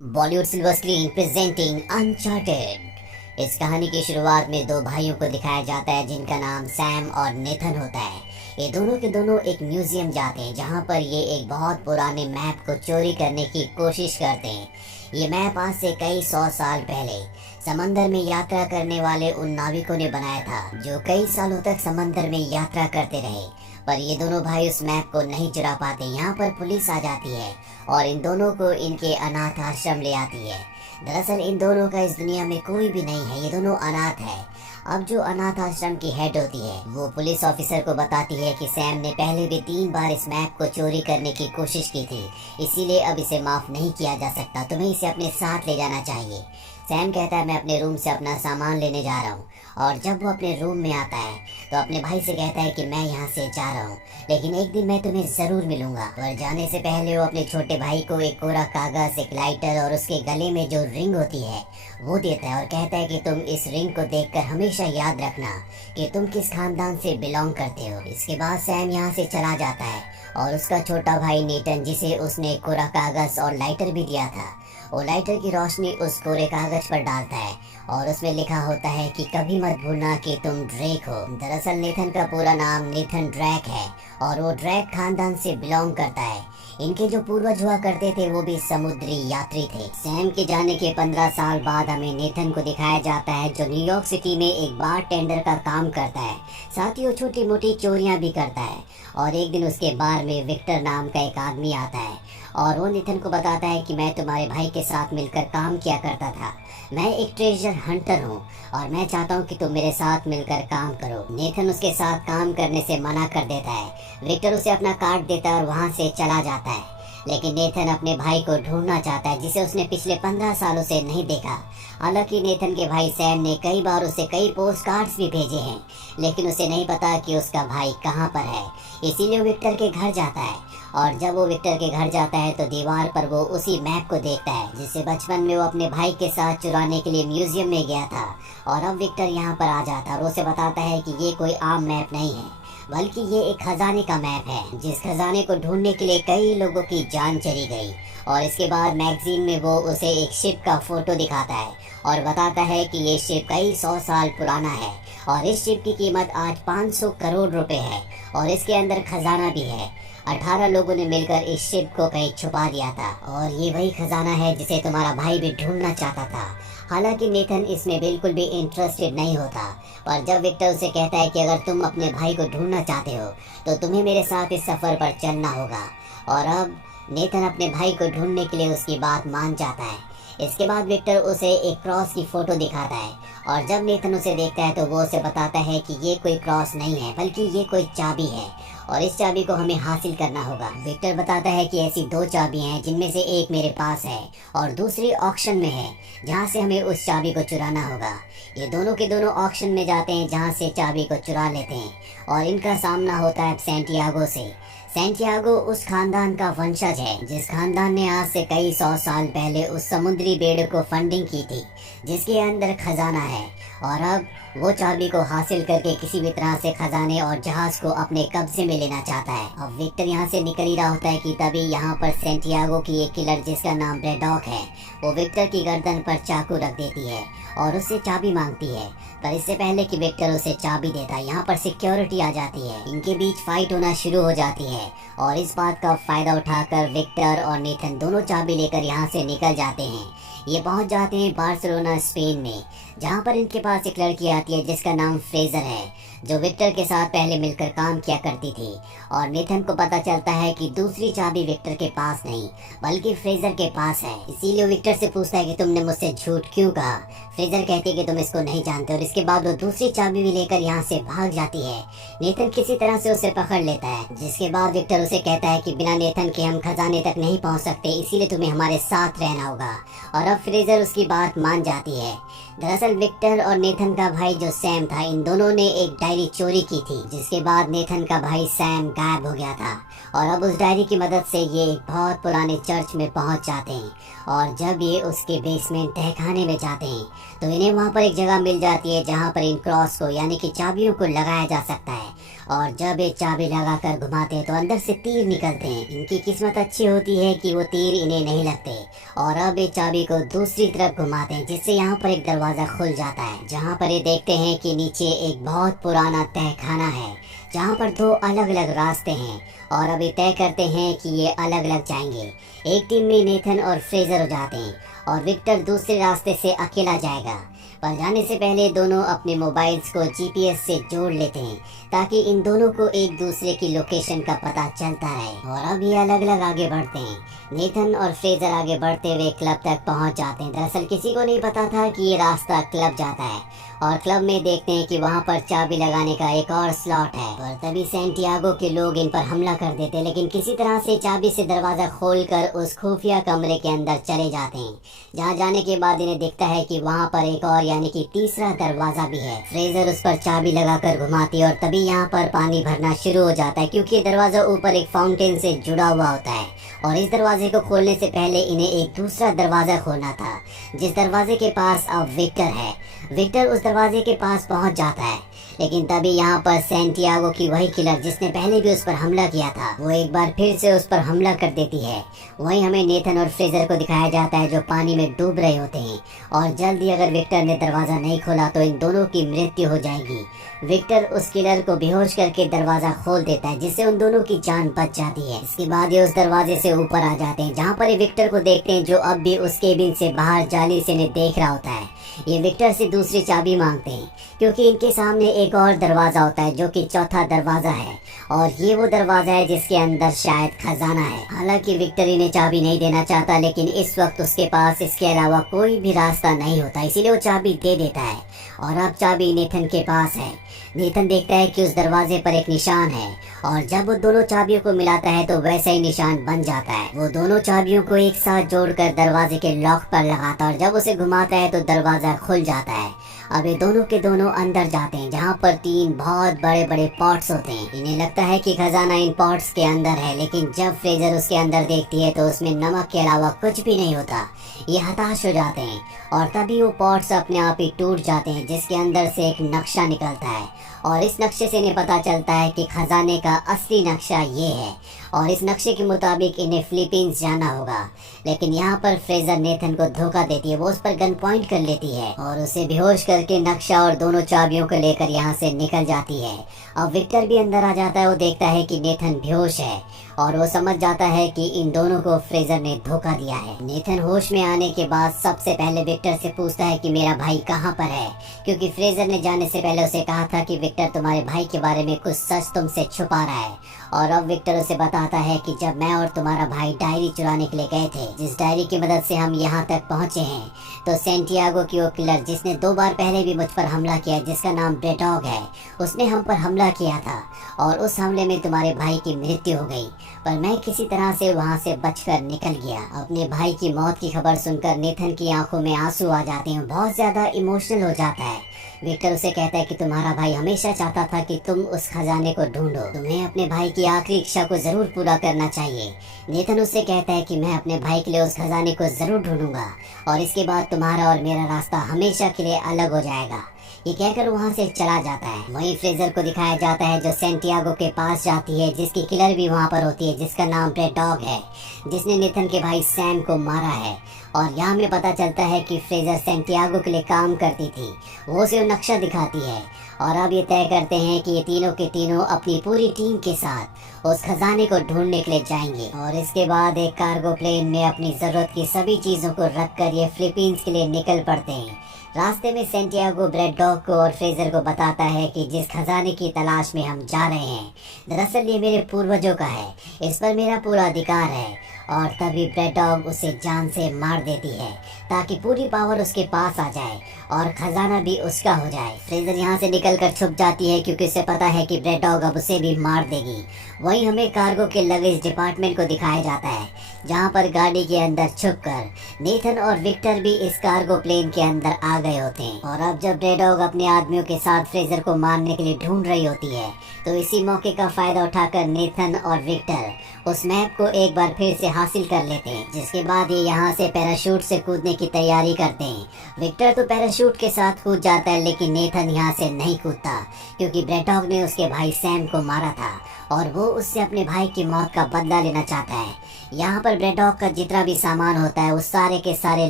Bollywood silver screen presenting uncharted. इस कहानी की शुरुआत में दो भाइयों को दिखाया जाता है जिनका नाम सैम और नेथन होता है। ये दोनों के दोनों एक म्यूजियम जाते हैं जहाँ पर ये एक बहुत पुराने मैप को चोरी करने की कोशिश करते हैं। ये मैप आज से कई 100 साल पहले समंदर में यात्रा करने वाले उन नाविकों ने बनाया था जो कई सालों तक समंदर में यात्रा करते रहे। पर ये दोनों भाई उस मैप को नहीं चुरा पाते। यहाँ पर पुलिस आ जाती है और इन दोनों को इनके अनाथ आश्रम ले आती है। दरअसल इन दोनों का इस दुनिया में कोई भी नहीं है, ये दोनों अनाथ है। अब जो अनाथ आश्रम की हेड होती है वो पुलिस ऑफिसर को बताती है कि सैम ने पहले भी 3 बार इस मैप को चोरी करने की कोशिश की थी, इसीलिए अब इसे माफ नहीं किया जा सकता, तुम्हें इसे अपने साथ ले जाना चाहिए। सैम कहता है मैं अपने रूम से अपना सामान लेने जा रहा हूँ। और जब वो अपने रूम में आता है तो अपने भाई से कहता है कि मैं यहाँ से जा रहा हूँ, लेकिन एक दिन मैं तुम्हें जरूर मिलूंगा। और जाने से पहले वो अपने छोटे भाई को एक कोरा कागज, एक लाइटर और उसके गले में जो रिंग होती है वो देता है और कहता है कि तुम इस रिंग को देखकर हमेशा याद रखना कि तुम किस खानदान से बिलोंग करते हो। इसके बाद सैम यहाँ से चला जाता है और उसका छोटा भाई नेटन, जिसे उसने कोरा कागज और लाइटर भी दिया था, वो लाइटर की रोशनी उस कोरे कागज पर डालता है और उसमें लिखा होता है कि कभी मत भूलना कि तुम ड्रेक हो। दरअसल नेथन का पूरा नाम नेथन ड्रैक है और वो ड्रैक खानदान से बिलोंग करता है। इनके जो पूर्वज हुआ करते थे वो भी समुद्री यात्री थे। सैम के जाने के 15 साल बाद हमें नेथन को दिखाया जाता है जो न्यूयॉर्क सिटी में एक बार टेंडर का काम करता है, साथ ही वो छोटी मोटी चोरियां भी करता है। और एक दिन उसके बार में विक्टर नाम का एक आदमी आता है और वो नेथन को बताता है कि मैं तुम्हारे भाई के साथ मिलकर काम किया करता था, मैं एक ट्रेजर हंटर हूँ और मैं चाहता हूँ कि तुम मेरे साथ मिलकर काम करो। नेथन उसके साथ काम करने से मना कर देता है। विक्टर उसे अपना कार्ड देता है और वहाँ से चला जाता है। लेकिन नेथन अपने भाई को ढूंढना चाहता है जिसे उसने पिछले 15 सालों से नहीं देखा। हालांकि नेथन के भाई सैम ने कई बार उसे कई पोस्ट कार्ड्स भी भेजे हैं, लेकिन उसे नहीं पता कि उसका भाई कहाँ पर है। इसीलिए वो विक्टर के घर जाता है और जब वो विक्टर के घर जाता है तो दीवार पर वो उसी मैप को देखता है जिसे बचपन में वो अपने भाई के साथ चुराने के लिए म्यूजियम में गया था। और अब विक्टर यहाँ पर आ जाता है और उसे बताता है कि ये कोई आम मैप नहीं है, बल्कि ये एक खजाने का मैप है जिस खजाने को ढूंढने के लिए कई लोगों की जान चली गई। और इसके बाद मैगजीन में वो उसे एक शिप का फोटो दिखाता है और बताता है कि ये शिप कई 100 साल पुराना है और इस शिप की कीमत आज 500 करोड़ रुपए है और इसके अंदर खजाना भी है। 18 लोगों ने मिलकर इस शिप को कहीं छुपा दिया था और ये वही खजाना है जिसे तुम्हारा भाई भी ढूंढना चाहता था। हालांकि नेथन इसमें बिल्कुल भी इंटरेस्टेड नहीं होता, पर जब विक्टर उसे कहता है कि अगर तुम अपने भाई को ढूंढना चाहते हो तो तुम्हें मेरे साथ इस सफर पर चलना होगा। और अब नेथन अपने भाई को ढूंढने के लिए उसकी बात मान जाता है। इसके बाद विक्टर उसे एक क्रॉस की फोटो दिखाता है और जब नेथन उसे देखता है तो वो उसे बताता है कि ये कोई क्रॉस नहीं है, बल्कि ये कोई चाबी है और इस चाबी को हमें हासिल करना होगा। विक्टर बताता है कि ऐसी 2 चाबियां हैं जिनमें से एक मेरे पास है और दूसरी ऑक्शन में है जहां से हमें उस चाबी को चुराना होगा। ये दोनों के दोनों ऑक्शन में जाते हैं जहां से चाबी को चुरा लेते हैं और इनका सामना होता है सैंटियागो से। सैंटियागो उस खानदान का वंशज है जिस खानदान ने आज से कई 100 साल पहले उस समुद्री बेड़े को फंडिंग की थी जिसके अंदर खजाना है। और अब वो चाबी को हासिल करके किसी भी तरह से खजाने और जहाज को अपने कब्जे में लेना चाहता है। अब विक्टर यहाँ से निकल ही रहा होता है कि तभी यहाँ पर सैंटियागो की एक किलर जिसका नाम ब्रैडॉक है वो विक्टर की गर्दन पर चाकू रख देती है और उससे चाबी मांगती है। पर इससे पहले कि विक्टर उसे चाबी देता है यहाँ पर सिक्योरिटी आ जाती है। इनके बीच फाइट होना शुरू हो जाती है और इस बात का फायदा उठाकर विक्टर और नेथन दोनों चाबी लेकर यहाँ से निकल जाते हैं। ये पहुंच जाते हैं बार्सिलोना स्पेन में, जहाँ पर इनके पास एक लड़की आती है जिसका नाम फ्रेजर है जो विक्टर के साथ पहले मिलकर काम किया करती थी। और नेथन को पता चलता है कि दूसरी चाबी विक्टर के पास नहीं बल्कि फ्रेजर के पास है। इसीलिए विक्टर से पूछता है कि तुमने मुझसे झूठ क्यों कहा। फ्रेजर कहती है कि तुम इसको नहीं जानते और इसके बाद वो दूसरी चाबी भी लेकर यहाँ से भाग जाती है। नेथन किसी तरह से उसे पकड़ लेता है जिसके बाद विक्टर उसे कहता है कि बिना नेथन के हम खजाने तक नहीं पहुँच सकते, इसीलिए तुम्हें हमारे साथ रहना होगा। और अब फ्रेजर उसकी बात मान जाती है। दरअसल विक्टर और नेथन का भाई जो सैम था, इन दोनों ने एक डायरी चोरी की थी, जिसके बाद नेथन का भाई सैम गायब हो गया था। और अब उस डायरी की मदद से ये एक बहुत पुराने चर्च में पहुंच जाते हैं। और जब ये उसके बेसमेंट तहखाने में जाते हैं तो इन्हें वहां पर एक जगह मिल जाती है जहां पर इन क्रॉस को यानी कि चाबियों को लगाया जा सकता है। और जब ये चाबी लगाकर घुमाते हैं तो अंदर से तीर निकलते हैं। इनकी किस्मत अच्छी होती है कि वो तीर इन्हें नहीं लगते। और अब ये चाबी को दूसरी तरफ घुमाते हैं, जिससे यहाँ पर एक दरवाजा खुल जाता है, जहाँ पर ये देखते हैं कि नीचे एक बहुत पुराना तहखाना है, जहाँ पर दो अलग अलग रास्ते हैं। और अभी तय करते हैं कि ये अलग अलग जाएंगे। एक टीम में नेथन और फ्रेजर हो जाते हैं और विक्टर दूसरे रास्ते से अकेला जाएगा। पर जाने से पहले दोनों अपने मोबाइल्स को जीपीएस से जोड़ लेते हैं, ताकि इन दोनों को एक दूसरे की लोकेशन का पता चलता रहे। और अब ये अलग अलग आगे बढ़ते हैं। नेथन और फ्रेजर आगे बढ़ते हुए क्लब तक पहुंच जाते हैं। दरअसल किसी को नहीं पता था कि ये रास्ता क्लब जाता है। और क्लब में देखते हैं कि वहां पर चाबी लगाने का एक और स्लॉट है। और तभी सैंटियागो के लोग इन पर हमला कर देते हैं, लेकिन किसी तरह से चाबी से दरवाजा खोलकर उस खुफिया कमरे के अंदर चले जाते हैं। जहां जाने के बाद इन्हें दिखता है कि वहां पर एक और यानी कि तीसरा दरवाजा भी है। फ्रेजर उस पर चाबी लगाकर घुमाती है और तभी यहाँ पर पानी भरना शुरू हो जाता है, क्योंकि दरवाजा ऊपर एक फाउंटेन से जुड़ा हुआ होता है। और इस दरवाजे को खोलने से पहले इन्हें एक दूसरा दरवाजा खोलना था, जिस दरवाजे के पास अब विक्टर है। विक्टर उस दरवाजे के पास पहुंच जाता है, लेकिन तभी यहाँ पर सैंटियागो की वही किलर जिसने पहले भी उस पर हमला किया था, वो एक बार फिर से उस पर हमला कर देती है। वहीं हमें नेथन और फ्रेजर को दिखाया जाता है जो पानी में डूब रहे होते हैं। और जल्दी अगर विक्टर ने दरवाजा नहीं खोला तो इन दोनों की मृत्यु हो जाएगी। विक्टर उस किलर को बेहोश करके दरवाजा खोल देता है, जिससे उन दोनों की जान बच जाती है। इसके बाद ये उस दरवाजे से ऊपर आ जाते हैं, जहाँ पर ये विक्टर को देखते हैं जो अब भी उस केबिन से बाहर जाली से इन्हें देख रहा होता है। ये विक्टर से दूसरी चाबी मांगते हैं, क्योंकि इनके सामने एक और दरवाजा होता है जो कि चौथा दरवाजा है। और ये वो दरवाजा है जिसके अंदर शायद खजाना है। हालांकि विक्टर इन्हें चाबी नहीं देना चाहता, लेकिन इस वक्त उसके पास इसके अलावा कोई भी रास्ता नहीं होता, इसीलिए वो चाबी दे देता है। और अब चाबी नेथन के पास है। नेथन देखता है कि उस दरवाजे पर एक निशान है, और जब वो दोनों चाबियों को मिलाता है तो वैसा ही निशान बन जाता है। वो दोनों चाबियों को एक साथ जोड़कर दरवाजे के लॉक पर लगाता है, और जब उसे घुमाता है तो दरवाजा खुल जाता है। अब ये दोनों के दोनों अंदर जाते हैं, जहाँ पर 3 बहुत बड़े बड़े पॉट्स होते हैं। इन्हें लगता है कि खजाना इन पॉट्स के अंदर है, लेकिन जब फ्रेजर उसके अंदर देखती है तो उसमें नमक के अलावा कुछ भी नहीं होता। ये हताश हो जाते हैं, और तभी वो पॉट्स अपने आप ही टूट जाते हैं, जिसके अंदर से एक नक्शा निकलता है। और इस नक्शे से इन्हें पता चलता है कि खजाने का असली नक्शा ये है, और इस नक्शे के मुताबिक इन्हें फिलीपींस जाना होगा। लेकिन यहाँ पर फ्रेजर नेथन को धोखा देती है, वो उस पर गन पॉइंट कर लेती है और उसे बेहोश करके नक्शा और दोनों चाबियों को लेकर यहाँ से निकल जाती है। अब विक्टर भी अंदर आ जाता है। वो देखता है कि नेथन बेहोश है, और वो समझ जाता है कि इन दोनों को फ्रेजर ने धोखा दिया है। नेथन होश में आने के बाद सबसे पहले विक्टर से पूछता है कि मेरा भाई कहाँ पर है, क्योंकि फ्रेजर ने जाने से पहले उसे कहा था कि विक्टर तुम्हारे भाई के बारे में कुछ सच तुमसे छुपा रहा है। और अब विक्टर उसे बताता है कि जब मैं और तुम्हारा भाई डायरी चुराने के लिए गए थे, जिस डायरी की मदद से हम यहाँ तक पहुँचे हैं, तो सैंटियागो की वो किलर जिसने 2 बार पहले भी मुझ पर हमला किया, जिसका नाम ब्रेडॉग है, उसने हम पर हमला किया था। और उस हमले में तुम्हारे भाई की मृत्यु हो गई, पर मैं किसी तरह से वहाँ से बचकर निकल गया। अपने भाई की मौत की खबर सुनकर नेथन की आंखों में आंसू आ जाते हैं, बहुत ज्यादा इमोशनल हो जाता है। विक्टर उसे कहता है कि तुम्हारा भाई हमेशा चाहता था कि तुम उस खजाने को ढूंढो, तुम्हें अपने भाई की आखिरी इच्छा को जरूर पूरा करना चाहिए। नेथन उससे कहता है कि मैं अपने भाई के लिए उस खजाने को जरूर ढूंढूंगा, और इसके बाद तुम्हारा और मेरा रास्ता हमेशा के लिए अलग हो जाएगा। ये कहकर वहाँ से चला जाता है। वहीं फ्रेजर को दिखाया जाता है जो सैंटियागो के पास जाती है, जिसकी किलर भी वहाँ पर होती है, जिसका नाम ब्रेडॉग है, जिसने नेथन के भाई सैम को मारा है। और यहाँ हमें पता चलता है कि फ्रेजर सैंटियागो के लिए काम करती थी। वो उसे नक्शा दिखाती है, और अब ये तय करते हैं कि ये तीनों के तीनों अपनी पूरी टीम के साथ उस खजाने को ढूंढने के लिए जाएंगे। और इसके बाद एक कार्गो प्लेन में अपनी जरूरत की सभी चीजों को रखकर ये फिलीपींस के लिए निकल पड़ते हैं। रास्ते में सैंटियागो ब्रेडॉग को और फ्रेजर को बताता है कि जिस खजाने की तलाश में हम जा रहे हैं, दरअसल ये मेरे पूर्वजों का है, इस पर मेरा पूरा अधिकार है। और तभी ब्रेड डॉग उसे जान से मार देती है ताकि पूरी पावर उसके पास आ जाए और खजाना भी उसका हो जाए। फ्रेजर यहाँ से निकलकर छुप जाती है क्योंकि उसे पता है कि ब्रेड डॉग अब उसे भी मार देगी। वहीं हमें कार्गो के लगेज डिपार्टमेंट को दिखाया जाता है जहाँ पर गाड़ी के अंदर छुपकर नेथन और विक्टर भी इस कार्गो प्लेन के अंदर आ गए होते हैं। और अब जब ब्रेड डॉग अपने आदमियों के साथ फ्रेजर को मारने के लिए ढूंढ रही होती है तो इसी मौके का फायदा उठाकर नेथन और विक्टर उस मैप को एक बार फिर से हासिल कर लेते हैं, जिसके बाद ये यहाँ से पैराशूट से कूदने की तैयारी करते हैं। विक्टर तो पैराशूट के साथ कूद जाता है लेकिन नेथन यहाँ से नहीं कूदता क्योंकि ब्रेड डॉग ने उसके भाई सैम को मारा था और वो उससे अपने भाई की मौत का बदला लेना चाहता है। यहाँ पर ब्रेड डॉग का जितना भी सामान होता है उस सारे के सारे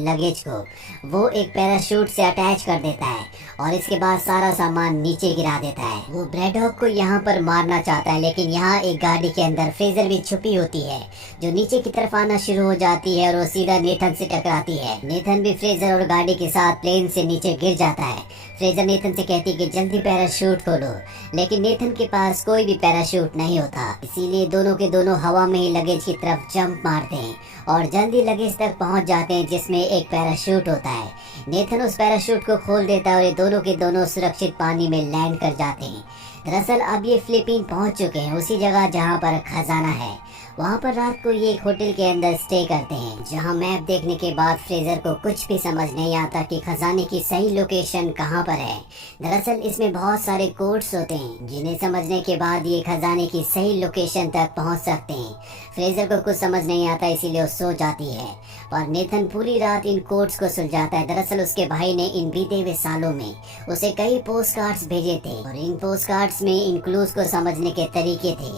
लगेज को वो एक पैराशूट से अटैच कर देता है और इसके बाद सारा सामान नीचे गिरा देता है। वो ब्रेड डॉग को यहाँ पर मारना चाहता है लेकिन यहाँ एक गाड़ी के अंदर फ्रेजर भी छुपी होती है जो नीचे की तरफ आना शुरू हो जाती है और वो सीधा नेथन से टकराती है। नेथन भी फ्रेजर और गाड़ी के साथ प्लेन से नीचे गिर जाता है। फ्रेजर नेथन से कहती है कि जल्दी पैराशूट खोलो, लेकिन नेथन के पास कोई भी पैराशूट नहीं होता, इसीलिए दोनों के दोनों हवा में ही लगेज की तरफ जंप मारते हैं और जल्दी लगेज तक पहुंच जाते हैं जिसमें एक पैराशूट होता है। नेथन उस पैराशूट को खोल देता है और ये दोनों के दोनों सुरक्षित पानी में लैंड कर जाते हैं। दरअसल अब ये फिलीपीन पहुंच चुके हैं, उसी जगह जहां पर खजाना है। वहां पर रात को ये एक होटल के अंदर स्टे करते हैं जहां मैप देखने के बाद फ्रेजर को कुछ भी समझ नहीं आता कि खजाने की सही लोकेशन कहां पर है। दरअसल इसमें बहुत सारे कोड्स होते हैं जिन्हें समझने के बाद ये खजाने की सही लोकेशन तक पहुंच सकते हैं। फ्रेजर को कुछ समझ नहीं आता इसीलिए वो सो जाती है और नेथन पूरी रात इन कोड्स को सुलझाता है। दरअसल उसके भाई ने इन बीते हुए सालों में उसे कई पोस्ट कार्ड्स भेजे थे और इन पोस्ट कार्ड्स में इन क्लूज को समझने के तरीके थे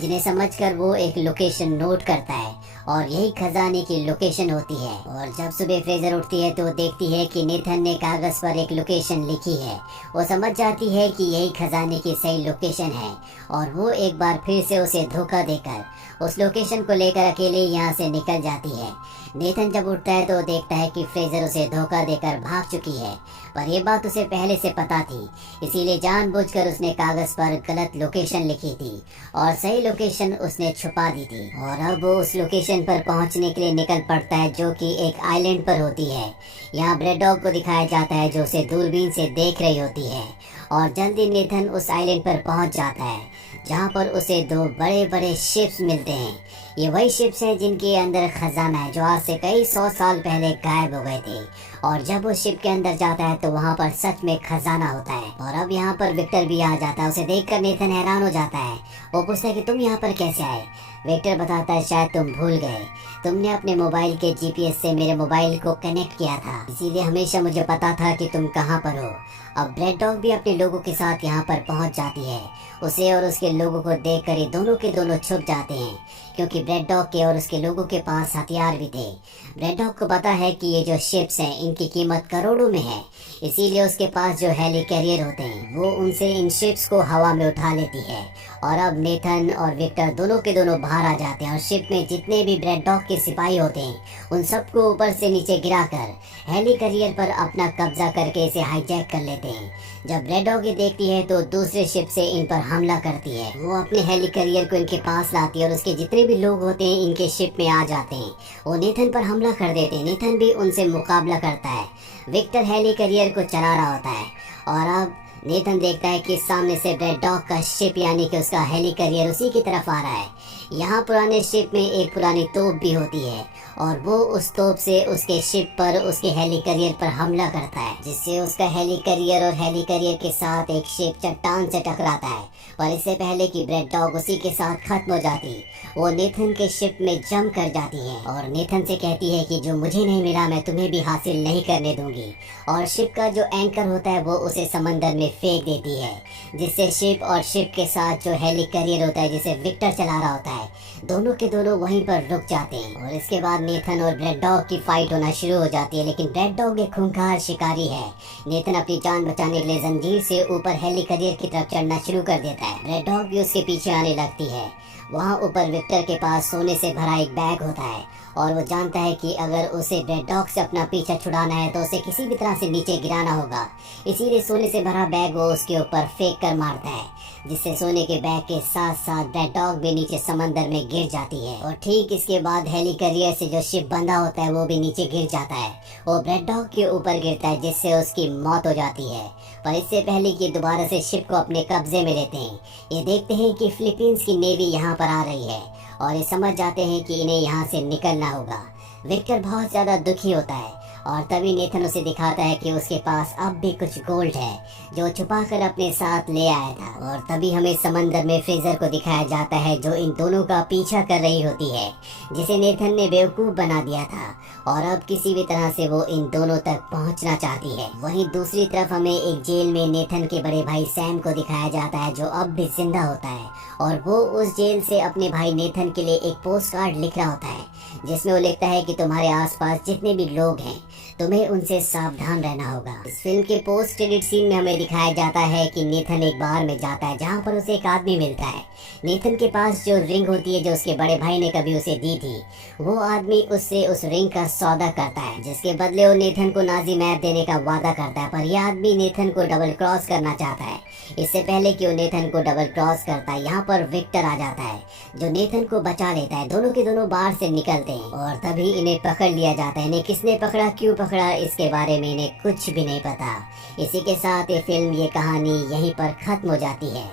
जिन्हें समझकर वो एक लोकेशन नोट करता है और यही खजाने की लोकेशन होती है। और जब सुबह फ्रेजर उठती है तो देखती है कि नेथन ने कागज पर एक लोकेशन लिखी है। वो समझ जाती है कि यही खजाने की सही लोकेशन है और वो एक बार फिर से उसे धोखा देकर उस लोकेशन को लेकर अकेले यहाँ से निकल जाती है। नेथन जब उठता है तो देखता है कि फ्रेजर उसे धोखा देकर भाग चुकी है, पर यह बात उसे पहले से पता थी, इसीलिए जानबूझकर उसने कागज पर गलत लोकेशन लिखी थी और सही लोकेशन उसने छुपा दी थी। और अब वो उस लोकेशन पर पहुंचने के लिए निकल पड़ता है जो कि एक आइलैंड पर होती है। यहाँ ब्रेड डॉग को दिखाया जाता है जो उसे दूरबीन से देख रही होती है और जल्दी नेथन उस आइलैंड पर पहुंच जाता है जहाँ पर उसे दो बड़े बड़े शिप्स मिलते हैं। ये वही शिप्स हैं जिनके अंदर खजाना है जो आज से कई 100 साल पहले गायब हो गए थे। और जब वो शिप के अंदर जाता है तो वहाँ पर सच में खजाना होता है। और अब यहाँ पर विक्टर भी आ जाता है। उसे देखकर नेथन हैरान हो जाता है। वो पूछता है कि तुम यहाँ पर कैसे आए। विक्टर बताता है शायद तुम भूल गए, तुमने अपने मोबाइल के जीपीएस से मेरे मोबाइल को कनेक्ट किया था, इसीलिए हमेशा मुझे पता था कि तुम कहाँ पर हो। अब ब्रेड डॉग भी अपने लोगों के साथ यहाँ पर पहुँच जाती है। उसे और उसके लोगों को देखकर ये दोनों के दोनों छुप जाते हैं क्योंकि ब्रेड डॉग के और उसके लोगों के पास हथियार भी थे। ब्रेड डॉग को पता है कि ये जो शिप्स हैं इनकी कीमत करोड़ों में है, इसीलिए उसके पास जो हेली कैरियर होते हैं वो उनसे इन शिप्स को हवा में उठा लेती है। और अब नेथन और विक्टर दोनों के दोनों बाहर आ जाते हैं और शिप में जितने भी ब्रेड डॉग के सिपाही होते हैं उन सबको ऊपर से नीचे गिराकर हेली कैरियर पर अपना कब्जा करके इसे हाईजैक कर लेते हैं। जब ब्रेड डॉग ये देखती है तो दूसरे शिप से इन पर हमला करती है। वो अपने हेली कैरियर को इनके पास लाती है और उसके जितने भी लोग होते हैं इनके शिप में आ जाते हैं। वो नेथन पर हमला कर देते हैं। नेथन भी उनसे मुकाबला करता है। विक्टर हेली कैरियर को चला रहा होता है और अब नेथन देखता है कि सामने से ब्रेड डॉग का शिप यानी कि उसका हेली कैरियर उसी की तरफ आ रहा है। यहाँ पुराने शिप में एक पुरानी तोप भी होती है और वो उस तोप से उसके शिप पर उसके हेली कैरियर पर हमला करता है, जिससे उसका हेली कैरियर और हेली कैरियर के साथ एक शिप चट्टान से टकराता है। पर इससे पहले कि ब्रेड डॉग उसी के साथ खत्म हो जाती, वो नेथन के शिप में जम कर जाती है और नेथन से कहती है कि जो मुझे नहीं मिला मैं तुम्हें भी हासिल नहीं करने दूंगी। और शिप का जो एंकर होता है वो उसे समंदर में फेंक देती है, जिससे शिप और शिप के साथ जो हेली कैरियर होता है जिसे विक्टर चला रहा होता है दोनों के दोनों वहीं पर रुक जाते हैं। और इसके बाद नेथन और ब्रेड डॉग की फाइट होना शुरू हो जाती है, लेकिन ब्रेड डॉग एक खूंखार शिकारी है। नेथन अपनी जान बचाने के लिए जंजीर से ऊपर हेली कैरियर की तरफ चढ़ना शुरू कर देता है। ब्रेड डॉग भी उसके पीछे आने लगती है। वहाँ ऊपर विक्टर के पास सोने से भरा एक बैग होता है और वो जानता है कि अगर उसे रेड डॉग से अपना पीछा छुड़ाना है तो उसे किसी भी तरह से नीचे गिराना होगा। इसीलिए सोने से भरा बैग वो उसके ऊपर फेंक कर मारता है, जिससे सोने के बैग के साथ साथ रेड डॉग भी नीचे समंदर में गिर जाती है। और ठीक इसके बाद हेलिकॉप्टर से जो शिप बंधा होता है वो भी नीचे गिर जाता है। वो रेड डॉग के ऊपर गिरता है, जिससे उसकी मौत हो जाती है। पर इससे पहले कि दोबारा से शिप को अपने कब्जे में लेते हैं, ये देखते हैं कि फिलीपींस की नेवी यहाँ पर आ रही है और ये समझ जाते हैं कि इन्हें यहाँ से निकलना होगा। विक्टर बहुत ज़्यादा दुखी होता है और तभी नेथन उसे दिखाता है कि उसके पास अब भी कुछ गोल्ड है जो छुपा कर अपने साथ ले आया था। और तभी हमें समंदर में फ्रेजर को दिखाया जाता है जो इन दोनों का पीछा कर रही होती है, जिसे नेथन ने बेवकूफ़ बना दिया था और अब किसी भी तरह से वो इन दोनों तक पहुंचना चाहती है। वहीं दूसरी तरफ हमें एक जेल में नेथन के बड़े भाई सैम को दिखाया जाता है जो अब भी जिंदा होता है और वो उस जेल से अपने भाई नेथन के लिए एक पोस्ट कार्ड लिख रहा होता है, जिसमें वो लिखता है कि तुम्हारे आसपास जितने भी लोग हैं तुम्हें उनसे सावधान रहना होगा। इस फिल्म के पोस्ट क्रेडिट सीन में हमें दिखाया जाता है कि नेथन एक बार में जाता है जहाँ पर उसे एक आदमी मिलता है। नेथन के पास जो रिंग होती है जो उसके बड़े भाई ने कभी उसे दी थी, वो आदमी उससे उस रिंग का सौदा करता है, जिसके बदले वो नेथन को नाजी मैप देने का वादा करता है। पर यह आदमी नेथन को डबल क्रॉस करना चाहता है। इससे पहले कि वो नेथन को डबल क्रॉस करता है, यहाँ पर विक्टर आ जाता है जो नेथन को बचा लेता है। दोनों के दोनों बाहर से निकलते हैं और तभी इन्हें पकड़ लिया जाता है। इन्हें किसने पकड़ा, क्यों पकड़ा, इसके बारे में इन्हें कुछ भी नहीं पता। इसी के साथ ये फिल्म, ये कहानी यहीं पर खत्म हो जाती है।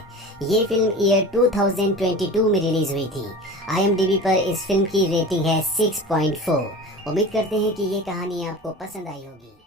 ये फिल्म ईयर 2022 में रिलीज हुई थी। IMDb पर इस फिल्म की रेटिंग है 6.4। उम्मीद करते हैं कि ये कहानी आपको पसंद आई होगी।